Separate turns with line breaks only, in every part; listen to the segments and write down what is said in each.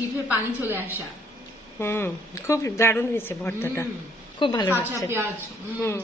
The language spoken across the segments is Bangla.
জিভে পানি চলে আসা।
হুম খুব দারুণ হয়েছে ভর্তাটা। খুব ভালো
পেঁয়াজ
হুম।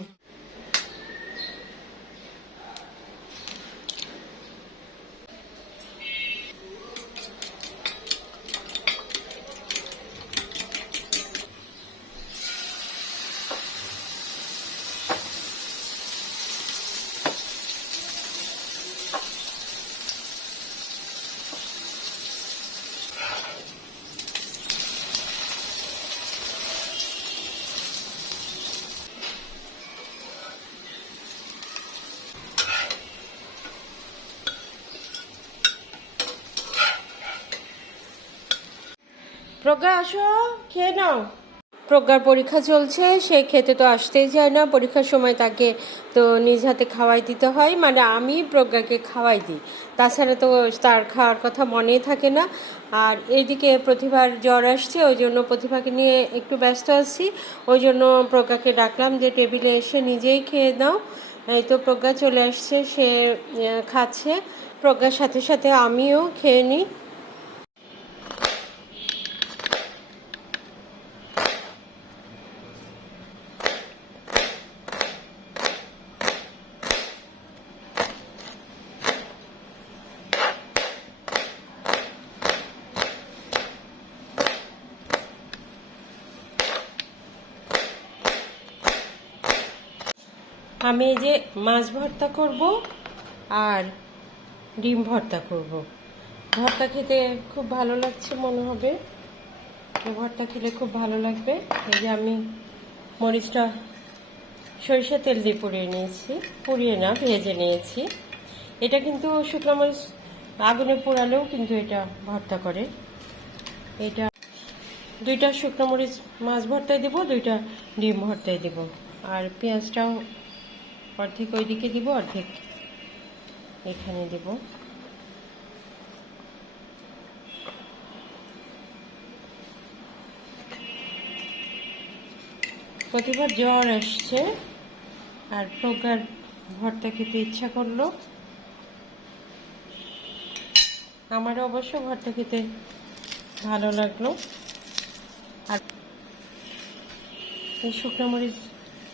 প্রজ্ঞা আসো খেয়ে নাও। প্রজ্ঞার পরীক্ষা চলছে, সে খেতে তো আসতেই চায় না। পরীক্ষার সময় তাকে তো নিজ হাতে খাওয়াই দিতে হয় মানে আমি প্রজ্ঞাকে খাওয়াই দিই। তাছাড়া তো তার খাওয়ার কথা মনেই থাকে না। আর এইদিকে প্রতিভার জ্বর আসছে, ওই জন্য প্রতিভাকে নিয়ে একটু ব্যস্ত আছি। ওই জন্য প্রজ্ঞাকে ডাকলাম যে, টেবিলে এসে নিজেই খেয়ে দাও এই তো প্রজ্ঞা চলে আসছে, সে খাচ্ছে। প্রজ্ঞার সাথে সাথে আমিও খেয়ে নিই। আমি এই যে মাছ ভর্তা করব আর ডিম ভর্তা করব। ভর্তা খেতে খুব ভালো লাগছে, মনে হবে। ভর্তা খেলে খুব ভালো লাগবে। এই যে আমি মরিচটা সরিষা তেল দিয়ে পুড়িয়ে নিয়েছি, পুড়িয়ে না, ভেজে নিয়েছি। এটা কিন্তু শুকনো মরিচ আগুনে পোড়ালেও কিন্তু এটা ভর্তা করে। এটা দুইটা শুকনো মরিচ মাছ ভর্তায় দেবো, দুইটা ডিম ভর্তায় দেবো। আর পেঁয়াজটাও অর্ধেক ওইদিকে দিব, অর্ধেক এখানে দেব। প্রতিবার জ্বর আসছে আর প্রজ্ঞার ভর্তা খেতে ইচ্ছা করল। আমারও অবশ্য ভর্তা খেতে ভালো লাগল। আর এই শুকনো মরিচ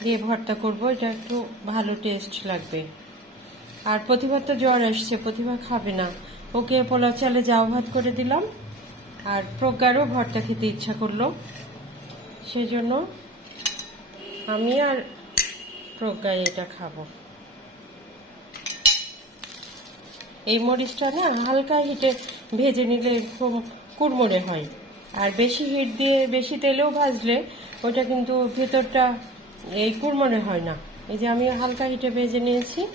দিয়ে ভর্তা করব এটা একটু ভালো টেস্ট লাগবে। আর প্রতিভা তো জ্বর আসছে, প্রতিভা খাবে না। ওকে পোলাও চালে যাও ভাত করে দিলাম। আর প্রজ্ঞারও ভর্তা খেতে ইচ্ছা করল। সেই জন্য আমি আর প্রজ্ঞায় এটা খাব। এই মরিচটা না হালকা হিটে ভেজে নিলে এরকম কুড়মুড়ে হয়। আর বেশি হিট দিয়ে, বেশি তেলেও ভাজলে ওটা কিন্তু ভেতরটা এই কুড়মুড়ে হয় না। এই যে আমি হালকা হিটে ভেজে নিয়েছি,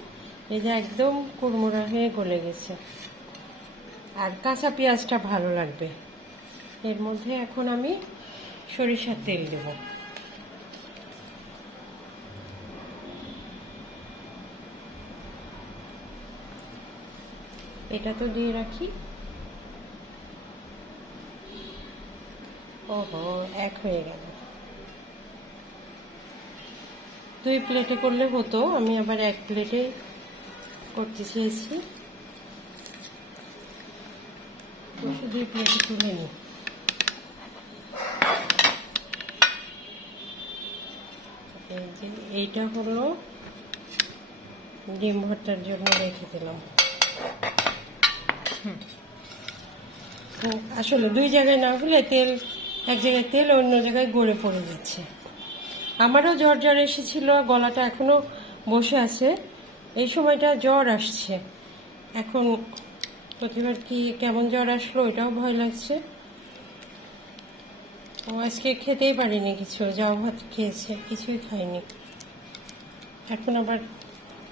এই যে একদম কুড়মুড়া হয়ে গলে গেছে। আর কাঁচা পেঁয়াজটা ভালো লাগবে। এর মধ্যে এখন আমি সরিষার তেল দেবো। এটা তো দিয়ে রাখি। ওহো, এক হয়ে গেল। দুই প্লেটে করলে হতো, আমি আবার এক প্লেটে করতে চেয়েছি। দুই প্লেটে তুলে নিই। এইটা হলো ডিম ভর্তার জন্য রেখে দিলাম। আসলে দুই জায়গায় না হলে তেল, এক জায়গায় তেল, অন্য জায়গায় গড়ে পড়ে যাচ্ছে। আমারও জ্বর জ্বর এসেছিল, গলাটা এখনও বসে আছে। এই সময়টা জ্বর আসছে। এখন প্রতিবার কি কেমন জ্বর আসলো এটাও ভয় লাগছে। ও আজকে খেতেই পারিনি কিছু, যাও ভাত খেয়েছে, কিছুই খাইনি এখন আবার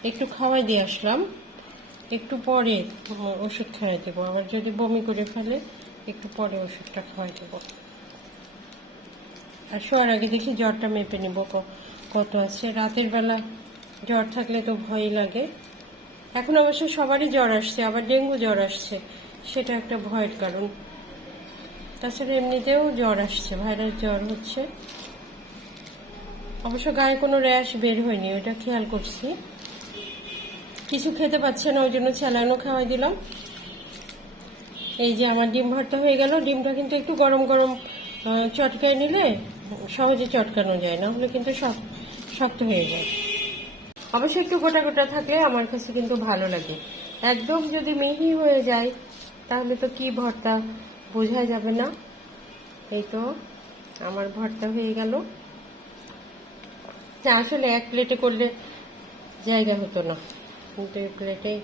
একটু খাওয়াই দিয়ে আসলাম। একটু পরে ওষুধ খাওয়াই দেবো, আবার যদি বমি করে ফেলে, একটু পরে ওষুধটা খাওয়াই দেবো। আর শোয়ার আগে দেখি জ্বরটা মেপে নেব কত আছে। রাতের বেলা জ্বর থাকলে তো ভয়ই লাগে। এখন অবশ্য সবারই জ্বর আসছে, আবার ডেঙ্গু জ্বর আসছে, সেটা একটা ভয়ের কারণ। তাছাড়া এমনিতেও জ্বর আসছে, ভাইরাস জ্বর হচ্ছে। অবশ্য গায়ে কোনো র্যাশ বের হয়নি, ওটা খেয়াল করছি। কিছু খেতে পাচ্ছে না, ওই জন্য স্যালাইনও খাওয়াই দিলাম। এই যে আমার ডিম ভর্তা হয়ে গেল, ডিমটা কিন্তু একটু গরম গরম চটকায় নিলে সহজে চটকানো যায়, না হলে কিন্তু শক- শক্ত হয়ে যায়। অবশ্যই একটু গোটা গোটা থাকলে আমার কাছে কিন্তু ভালো লাগে। একদম যদি মিহি হয়ে যায়, তাহলে তো কি ভর্তা? বোঝা যাবে না। এই তো আমার ভর্তা হয়ে গেল। আসলে এক প্লেটে করলে জায়গা হতো না। এই প্লেটে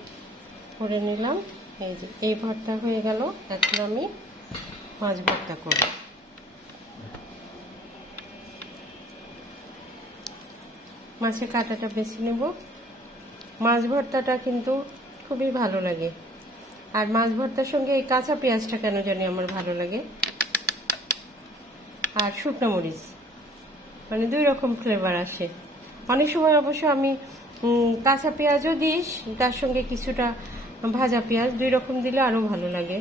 করে নিলাম। এই যে, এই ভর্তা হয়ে গেল। এখন আমি মাছ ভর্তা করব। মাছের কাঁটাটা বেছে নেব। মাছ ভর্তাটা কিন্তু খুবই ভালো লাগে। আর মাছ ভর্তার সঙ্গে এই কাঁচা পেঁয়াজটা কেন জানি আমার ভালো লাগে। আর শুকনো মরিচ মানে দুই রকম ফ্লেভার আসে। অনেক সময় অবশ্য আমি কাঁচা পেঁয়াজও দিই, তার সঙ্গে কিছুটা ভাজা পেঁয়াজ দুই রকম দিলে আরও ভালো লাগে।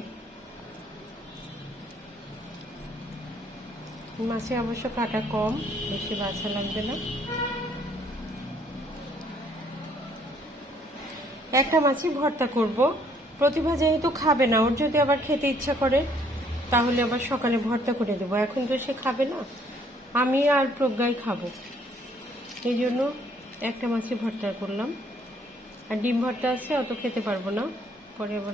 মাছে অবশ্য কাটা কম, বেশি বাছা লাগবে না। একটা মাছই ভর্তা করব। প্রতিভা যেহেতু খাবে না, ওর যদি আবার খেতে ইচ্ছা করে, তাহলে আবার সকালে ভর্তা করে দেবো। এখন তো সে খাবে না, আমি আর প্রজ্ঞাই খাব। এই জন্য একটা মাছই ভর্তা করলাম। আর ডিম ভর্তা আছে, অত খেতে পারব না। পরে আবার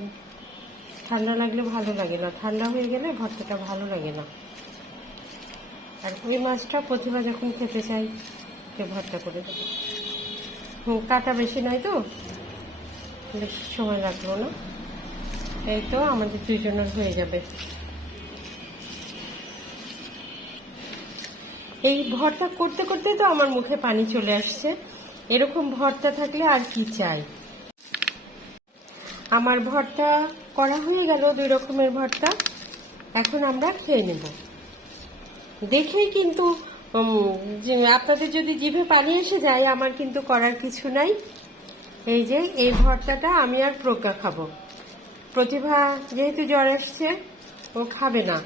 ঠান্ডা লাগলে ভালো লাগে না। ঠান্ডা হয়ে গেলে ভর্তাটা ভালো লাগে না। আর ওই মাছটা প্রতিভা যখন খেতে চাই ভর্তা করে দেবো। কাটা বেশি নয় তো? বেশি সময় লাগল না। এই তো আমাদের দুইজনের হয়ে যাবে। এই ভর্তা করতে করতে তো আমার মুখে পানি চলে আসছে। এরকম ভর্তা থাকলে আর কি চাই? আমার ভর্তা করা হয়ে গেল, দুই রকমের ভর্তা। এখন আমরা খেয়ে নেব। দেখেই কিন্তু আপনাদের যদি জিভে পানি এসে যায়, আমার কিন্তু করার কিছু নাই। এই যে, এই ভর্তাটা আমি আর প্রজ্ঞা খাব। প্রতিভা যেহেতু জ্বর আসছে, ও খাবে না।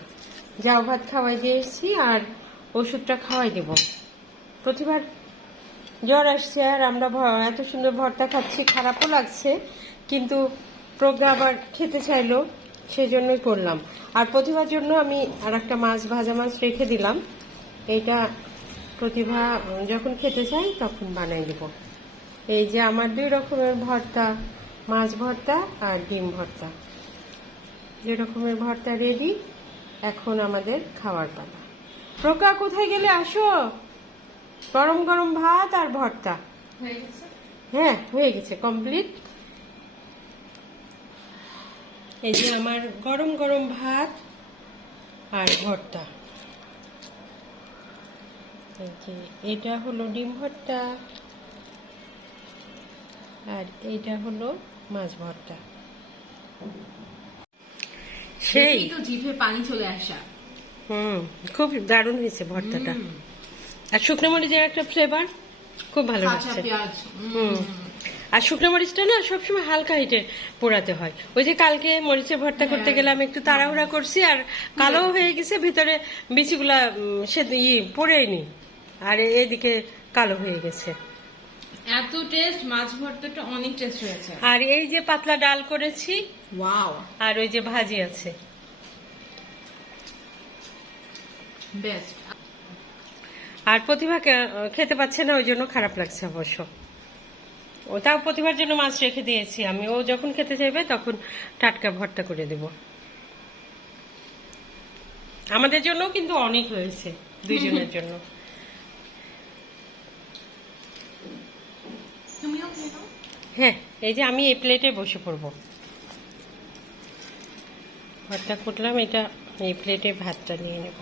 যাও ভাত খাওয়াই দিয়ে এসেছি আর ওষুধটা খাওয়াই দেব। প্রতিভার জ্বর আসছে আর আমরা এত সুন্দর ভর্তা খাচ্ছি, খারাপও লাগছে, কিন্তু প্রজ্ঞা আবার খেতে চাইলো সেই জন্যই করলাম। আর প্রতিভার জন্য আমি আর একটা মাছ, ভাজা মাছ রেখে দিলাম। এইটা প্রতিভা যখন খেতে চাই তখন বানাই দেব। এই যে আমার দুই রকমের ভর্তা মাছ ভর্তা আর ডিম ভর্তা। দুই রকমের ভর্তা রেডি এখন আমাদের খাওয়ার পালা। প্রকা কোথায় গেলে আসো? গরম গরম ভাত আর ভর্তা। হ্যাঁ হয়ে গেছে কমপ্লিট এই যে আমার গরম গরম ভাত আর ভর্তা। এই যে এটা হলো ডিম ভর্তা। আর এইটা হলো মাছ ভর্তা। সেই।
তো জিভে পানি চলে আসা।
হুম খুব দারুণ হয়েছে ভর্তাটা। আর শুকনো মরিচের একটা ফ্লেভার খুব ভালো লাগছে। হুম। আর শুকনো মরিচটা না সবসময় হালকা হিটে পোড়াতে হয়। ওই যে কালকে মরিচের ভর্তা করতে
হ্যাঁ।
গেলাম একটু তাড়াহুড়া করছি আর কালো হয়ে গেছে ভিতরে বিচিগুলা সে ই পড়েনি আর এদিকে কালো হয়ে গেছে।
এত টেস্ট মাছ ভর্তাটা অনেক টেস্ট হয়েছে।
আর এই যে পাতলা ডাল করেছি
ওয়াও
আর ওই যে ভাজি আছে।
বেস্ট
আর প্রতিভা খেতে পাচ্ছে না ওই জন্য খারাপ লাগছে অবশ্য। ওটাও প্রতিভার জন্য মাছ রেখে দিয়েছি আমি ও যখন খেতে চাইবে তখন টাটকা ভর্তা করে দেব। আমাদের জন্য কিন্তু অনেক হয়েছে দুইজনের জন্য
তুমিও খেয়ে নাও
হ্যাঁ এই যে আমি এই প্লেটে বসে পড়ব। ভাতটা করলাম এটা এই প্লেটে ভাতটা নিয়ে নেব।